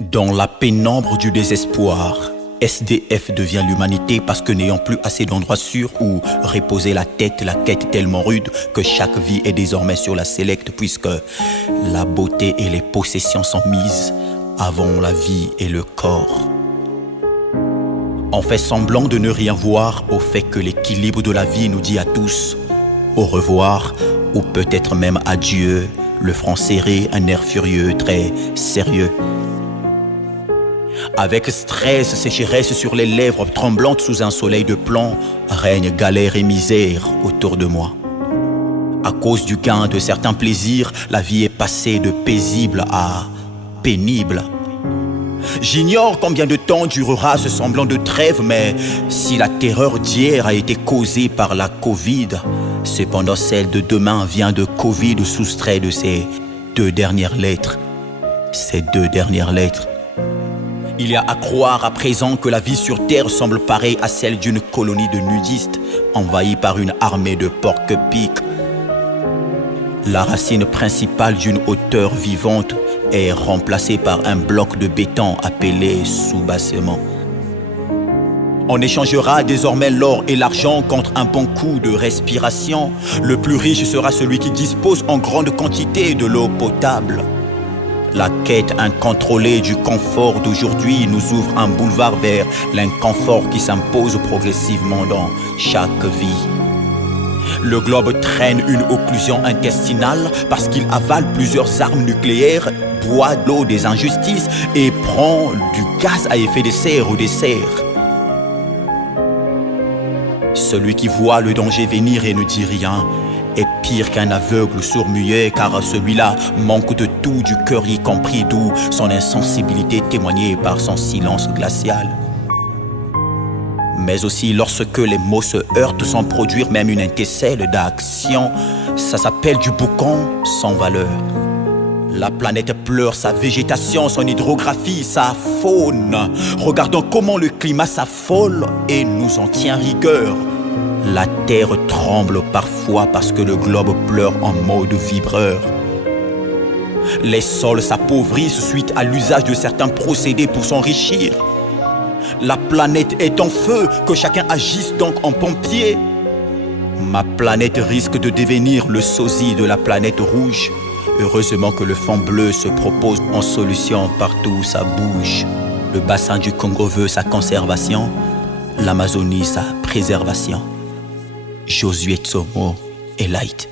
Dans la pénombre du désespoir, SDF devient l'humanité parce que n'ayant plus assez d'endroits sûrs où reposer la quête est tellement rude que chaque vie est désormais sur la sélecte puisque la beauté et les possessions sont mises avant la vie et le corps. On fait semblant de ne rien voir au fait que l'équilibre de la vie nous dit à tous au revoir ou peut-être même adieu, le front serré, un air furieux, très sérieux. Avec stress, sécheresse sur les lèvres tremblantes sous un soleil de plomb, règne galère et misère autour de moi. À cause du gain de certains plaisirs, la vie est passée de paisible à pénible. J'ignore combien de temps durera ce semblant de trêve, mais si la terreur d'hier a été causée par la Covid, cependant celle de demain vient de Covid soustrait de ces deux dernières lettres. Ces deux dernières lettres. Il y a à croire à présent que la vie sur Terre semble pareille à celle d'une colonie de nudistes envahie par une armée de porc-épics. La racine principale d'une hauteur vivante est remplacée par un bloc de béton appelé soubassement. On échangera désormais l'or et l'argent contre un bon coup de respiration. Le plus riche sera celui qui dispose en grande quantité de l'eau potable. La quête incontrôlée du confort d'aujourd'hui nous ouvre un boulevard vers l'inconfort qui s'impose progressivement dans chaque vie. Le globe traîne une occlusion intestinale parce qu'il avale plusieurs armes nucléaires, boit de l'eau des injustices et prend du gaz à effet de serre au dessert. Celui qui voit le danger venir et ne dit rien est pire qu'un aveugle sourd-muet, car celui-là manque de tout, du cœur y compris, d'où son insensibilité témoignée par son silence glacial. Mais aussi lorsque les mots se heurtent sans produire même une étincelle d'action, ça s'appelle du boucan sans valeur. La planète pleure sa végétation, son hydrographie, sa faune. Regardons comment le climat s'affole et nous en tient rigueur. La terre tremble parfois parce que le globe pleure en mode vibreur. Les sols s'appauvrissent suite à l'usage de certains procédés pour s'enrichir. La planète est en feu, que chacun agisse donc en pompier. Ma planète risque de devenir le sosie de la planète rouge. Heureusement que le fond bleu se propose en solution partout où ça bouge. Le bassin du Congo veut sa conservation, l'Amazonie sa préservation. Josué Tsomo et Light.